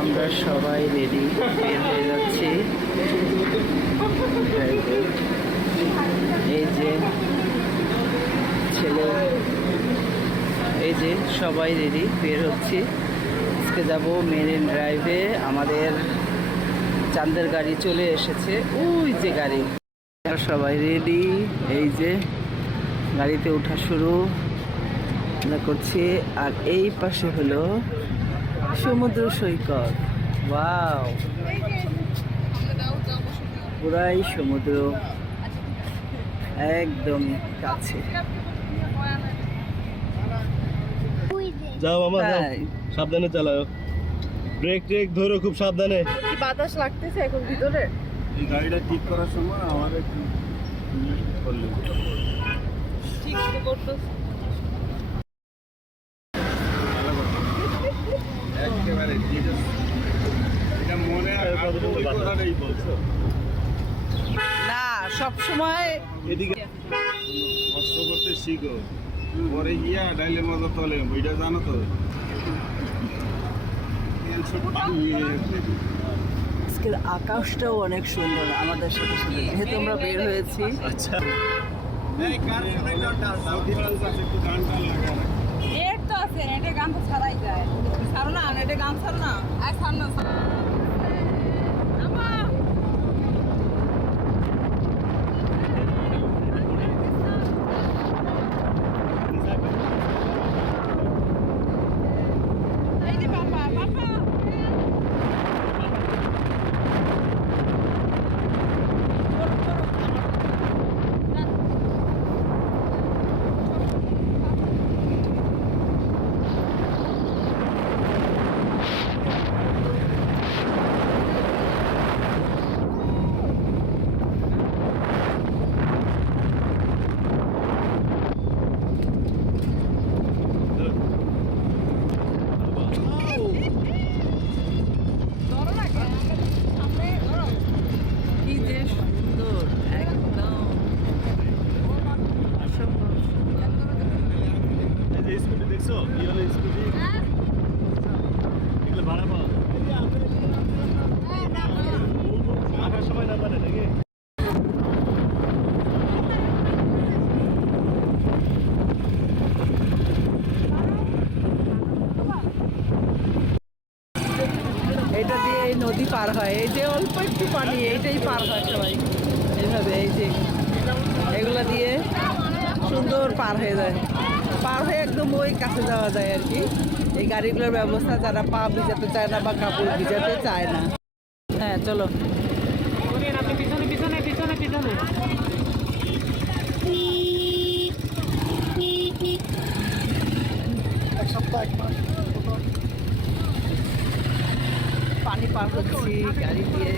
আমরা সবাই রেডি, বের হয়ে যাচ্ছি। এই যে ছেলে, এই যে সবাই রেডি, বের হচ্ছি। আজকে যাব মেরিন ড্রাইভে। আমাদের চাঁদের গাড়ি চলে এসেছে, ওই যে গাড়ি। সবাই রেডি, এই যে গাড়িতে ওঠা শুরু করছি। আর এই পাশে হলো সমুদ্র সৈকত। ওয়াও, পুরাই সমুদ্র, একদম কাছে। যাও মামা, যাও, সাবধানে চালাও, ব্রেক ট্রেক ধরো খুব সাবধানে। কি বাতাস লাগতেছে এখন ভিতরে? এই গাড়িটা ঠিক করার সময় আমাদের করলে ঠিক করতে একেবারে এটা মনে কথাটাই বলছো না, সব সময় এদিকে কষ্ট করতে শিখো, পরে গিয়া ডাইলের মতো তলে বইটা জানো তো। আজকের আকাশটাও অনেক সুন্দর আমাদের সাথে সাথে, যেহেতু আমরা বের হয়েছি। আচ্ছা, নেট তো আছে, নেটে গান তো ছাড়াই যায়। ছাড়ো না, নেটে গান ছাড়ো না। আর ছাড় না। কি যে সুন্দর, একদম অসম্ভব সুন্দর। এই যে স্কুটি দেখছো, কি হলো স্কুটি, এগুলো ভাড়া পাওয়া আসার সময় না পারে নাকি? এটা দিয়ে এই নদী পার হয়, এই যে অল্প একটু পানি, এইটাই পার হয় সবাই এইভাবে। এই যে এগুলা দিয়ে সুন্দর পার হয়ে যায়, পার হয়ে একদম ওই কাছে যাওয়া যায় আর কি। এই গাড়িগুলোর ব্যবস্থা, যারা পা ভিজাতে চায় না বা কাপড় ভিজাতে চায় না। হ্যাঁ, চলো। পিছনে পিছনে পিছনে পিছনে পানি পার হচ্ছি গাড়ি দিয়ে।